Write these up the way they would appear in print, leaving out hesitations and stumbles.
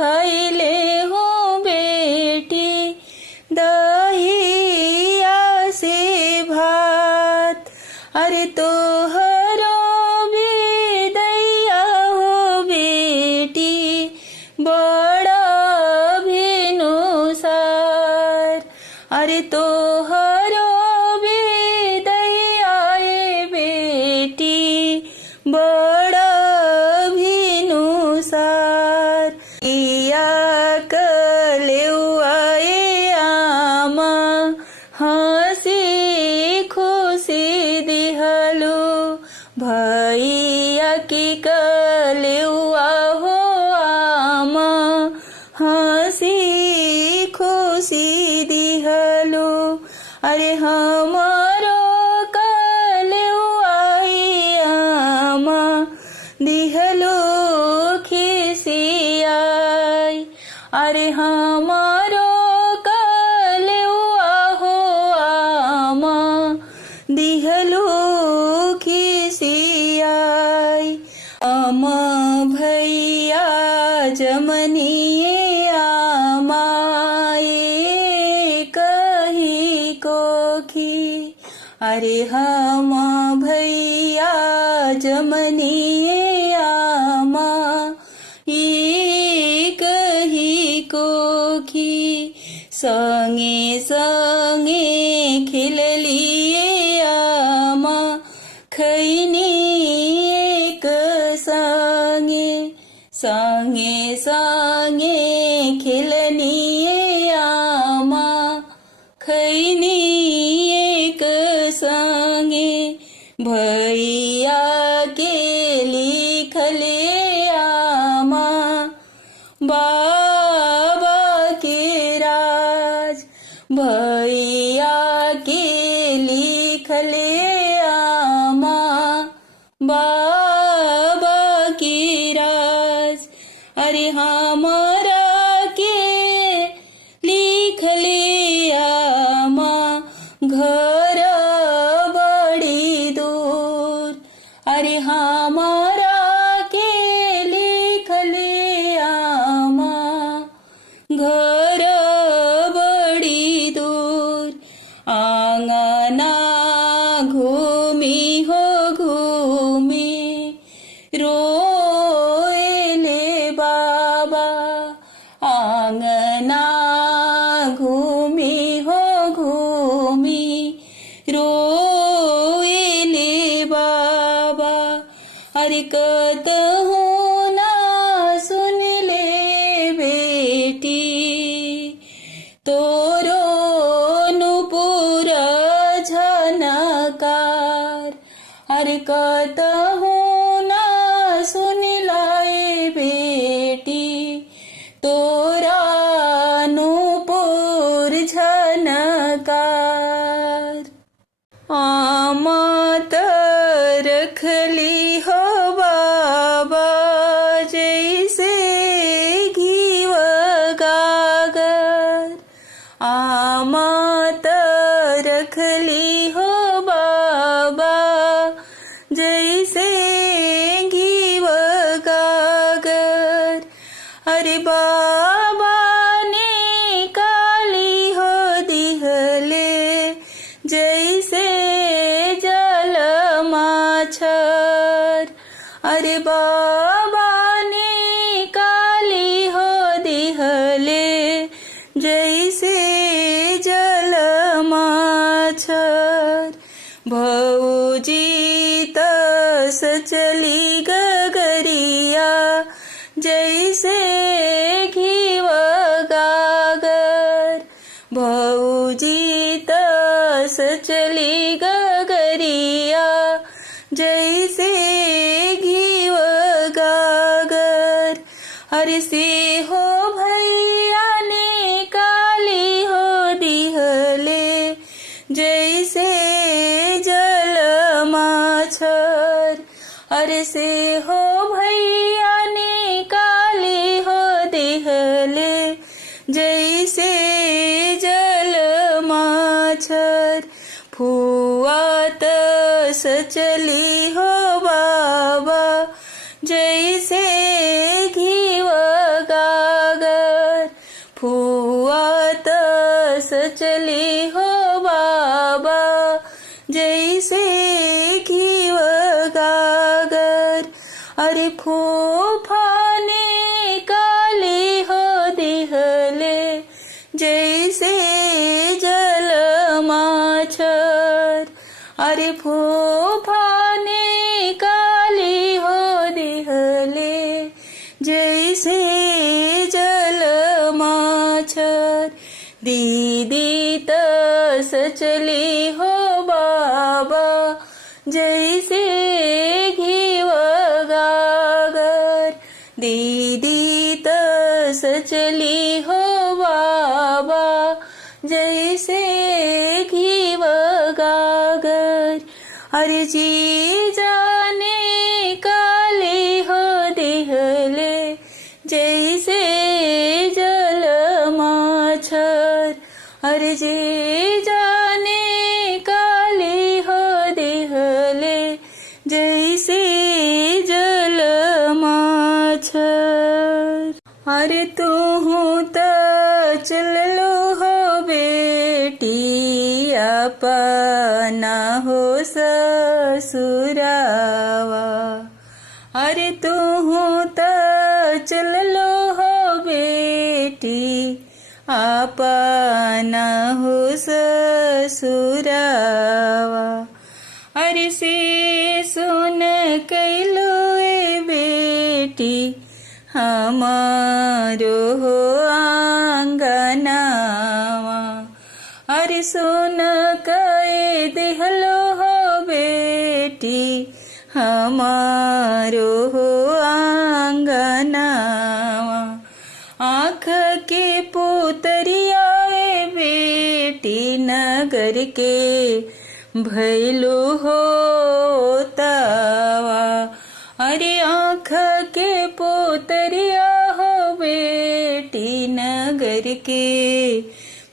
खाइले हूँ बेटी दहिया से भात। अरे तोहरो भी दैया हो बेटी बड़ा भिनुसार। अरे तोहरो भी दैया ए बेटी बड़ा भिनुसार। इया कलेउआ ए आमा हंसी खुशी दिहलो भैया की कलेउआ हो आमा हंसी खुशी दिहलो। अरे हमारो कलेउआ ए आमा दिहलो खिसियाई। अरे हमारो कलेउआ हो आमा दिहलो खिसियाई। आमा भैया जमनिए आमा कही कोखी। अरे हम भैया जमनिए आमा कही कोखी। संगे संगे खिललिए आमा खैनी एक संगे। संगे संगे खिलनिए आमा खैनी एक संगे। भैया के लिखले आमा बाबा के राज। भैया के लिखले आमा बाबा की राज। अरे हमारा के लिखले आमा घर बड़ी दूर। अरे हमारा के लिखले आमा घर बड़ी दूर। आंगना घूमी हो घूमी रोएले बाबा। आंगना घूमी हो घूमी रोएले बाबा। अरे कतहु ना सुन ले बेटी तोरो नुपुर झनकार। अरे कतहु ना सुन लाए बेटी तोरा नुपुर झनकार। आमत रखली हो बाबा जैसे घीव गागर। आमत रखली हो बाबा जैसे घीव गागर। अरे बाबा ने काली हो दिहले जैसे जल माछर। अरे बाबा ने काली हो दिहले जैसे जल माछर। भौजी तस चली गगरिया जैसे घीव गागर। भौजी तस चली गगरिया जैसे घीव गागर। अरे से हो भैया ने काली हो दिहले जैसे जल माछर। अरे से हो भैया ने काली हो दिहले जैसे जल माछर। फुआ तस चली हो बाबा जैसे घीव गा जैसे जल माछर। दीदी तस चली हो बाबा, जैसे घीव गागर। दीदी तस चली हो बाबा, जैसे घीव गागर। अरे जी जाने काले हो दिहले, जैसे जल माछर। अरे जी जाने काले हो दिहले, जैसे जल माछर। अरे तू त चल लो हो बेटी, अपना हो ससुरावा। अरे तू त चल लो हो बेटी, अपना हो ससुरावा। अरे से सुन कैलो ए बेटी, हमारो हो आंगनावा। अरे सुन कहे दिहलो हो बेटी, हमारो हो आंगनावा। आँख के पुतरिया ए बेटी, नगर के भैलू हो तावा। अरे आँख के पुतरिया हो बेटी, नगर के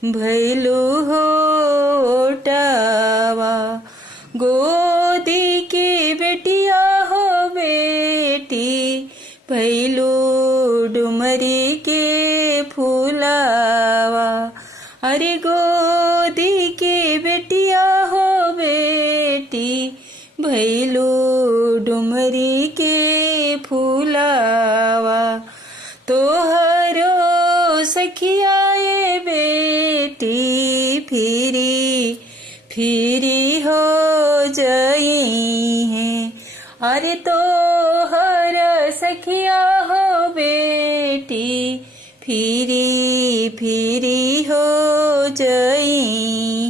भैलू हो टावा। गोदी की बेटिया हो बेटी, भैलू डुमरी के फूलावा। अरे गोदी की बेटिया हो बेटी, भैलू डुमरी के फूलावा। तोहरो सखिया ए बेटी, फिरी फिरी हो जई है। अरे तोहर सखिया हो बेटी, फिरी फिरी हो जई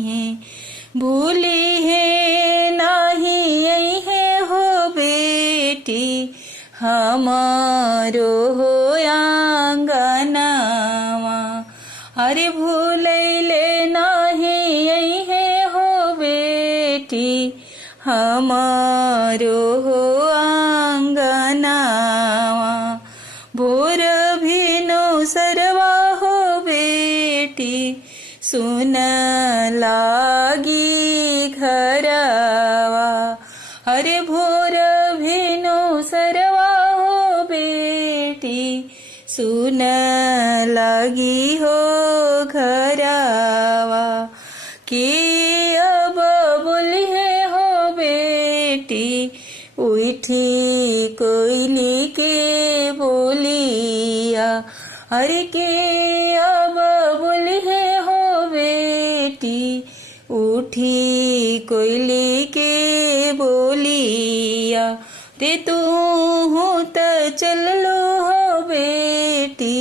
है। भूली है नाही है हो बेटी, हमारो हो आंगनावा। अरे भूलैले नाही है हो बेटी, हमारो हो आंगनावा। भोर भिनो सरवा हो बेटी, सुन लागी घरवा। अरे भोर भिनो सरवा हो बेटी, सुन लागी हो घरवा। के अब बोली है हो बेटी, उठी कोयली के बोलिया। अरे के अब बोली है हो बेटी, उठी कोयली के बोलिया। रे तू हूँ त चल लो हो बेटी,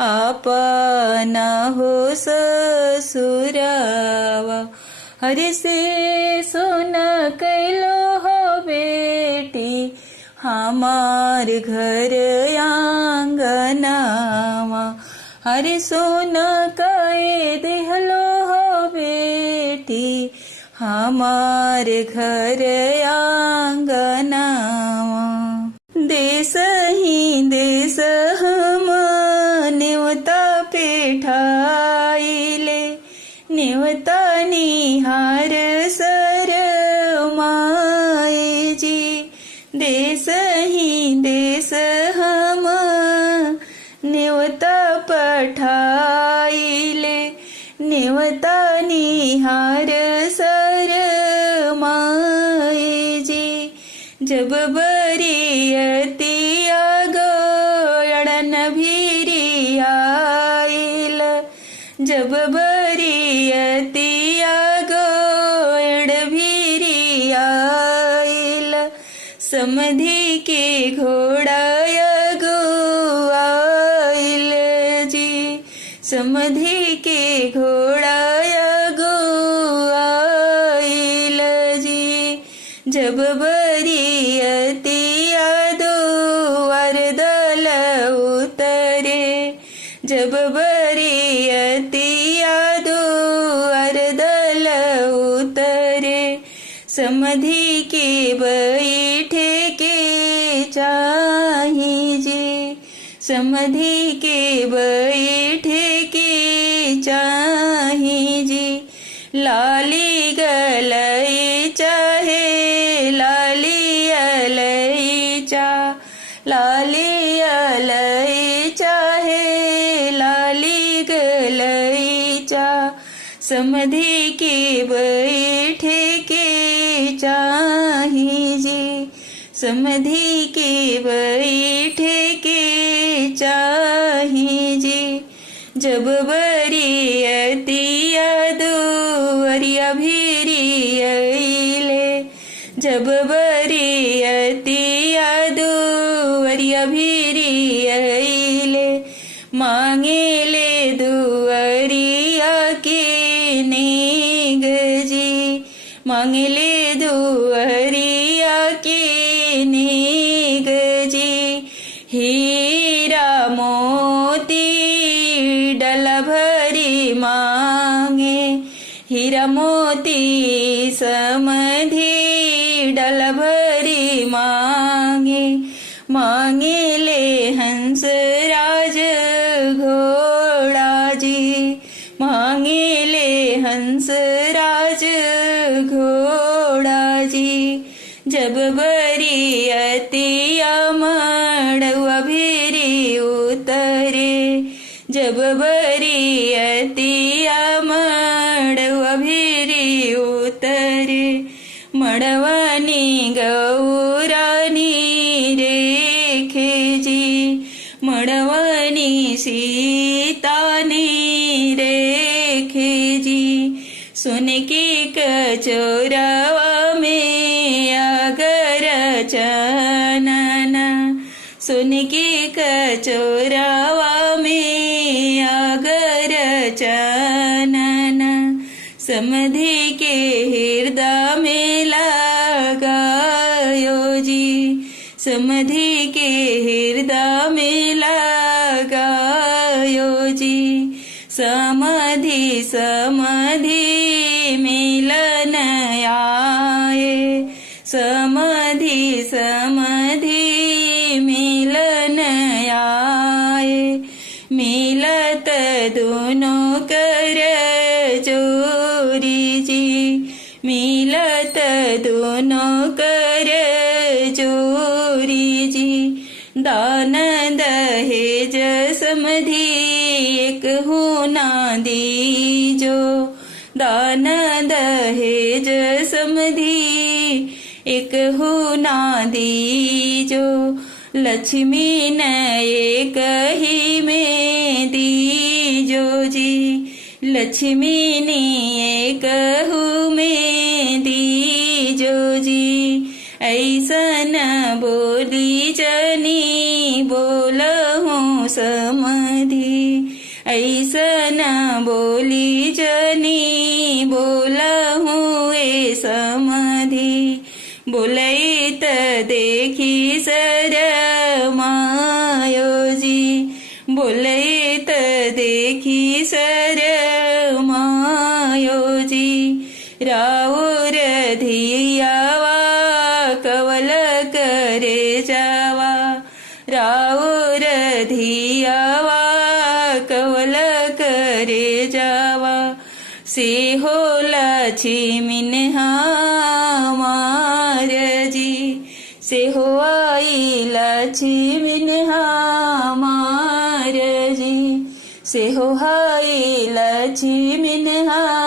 अपना हो ससुरावा। अरे से सुन कैलो हो बेटी, हमार घर आंगनावा। अरे सुन कहे दिहलो हो बेटी, हमार घर आंगनावा। देश ही देश हम नेवता पेठाइले, नेवता निहार सर माए जी। देश ही देश हम नेवता पठाइले, नेवता निहार सर माए जी। जब बरियतिया गोयड़न भीरी आइल, जब बरियतिया गोयड़ भीरी आइल। समधि के घोड़ा गो समधी के घोड़ाया आइल जी। जब बरियतिया दुआर दल उतरे, जब बरियतिया दुआर दल उतरे, समधी के बैठे के चाही जी। समधी के बैठे के चाही जी। लाली गलई चाहे लाली अलैचा, लाली अलई चाहे लाली गलैचा, समधी के बैठे के चाही जी। समधी के बैठे के चाही जी। जब बरियतिया दुआरिया भिरी अइले, जब बरियतिया दुआरिया भिरी अइले, मांगेले दुआरिया के नेग जी। मांगेले दुआरिया के नेग जी। हीरा मोती डला भरी मांगे, हीरा मोती समधी डला भरी मांगे। मांगेले हंस राज घोड़ा जी, मांगेले हंस राज घोड़ा जी। जब बरियतिया मड़वा भिरी उतरे, जब बरियतिया मड़वा भिरी उतरे, मड़वानी गौरानी रेखे जी। मड़वानी सीतानी रेखे जी। सोने की कचोरावा में अगर चनना, सोने की कचोरावा में अगर चनना, समधी के हृदय में लगायो जी। समधी के हृदय में लगायो जी। समधी समधी मिलन आए, समधी समधी मिलन आए। मिलत दोनों कर जोरी जी, मिलत दोनों कर जोरी जी। दान दहेज समधी एक होना दीजो, दान दहेज समधी एक होना दीजो। लक्ष्मी न एक ही में दीजो जी, लक्ष्मी ने एक हु में दीजो जी। ऐसन बोली जनी बोलहूँ समधी, ऐसन बोली जनी बोलहूँ ए समधी। बोलई त देखी शरमायो जी, बोलई त देखी शरमायो जी। राउर धियावा कवल करे जावा, राउर धियावा कवल करे जावा। से हो लक्ष्मीन हमार जी, से हो आई लक्ष्मीन हमार जी, से हो आई लक्ष्मीन हमार।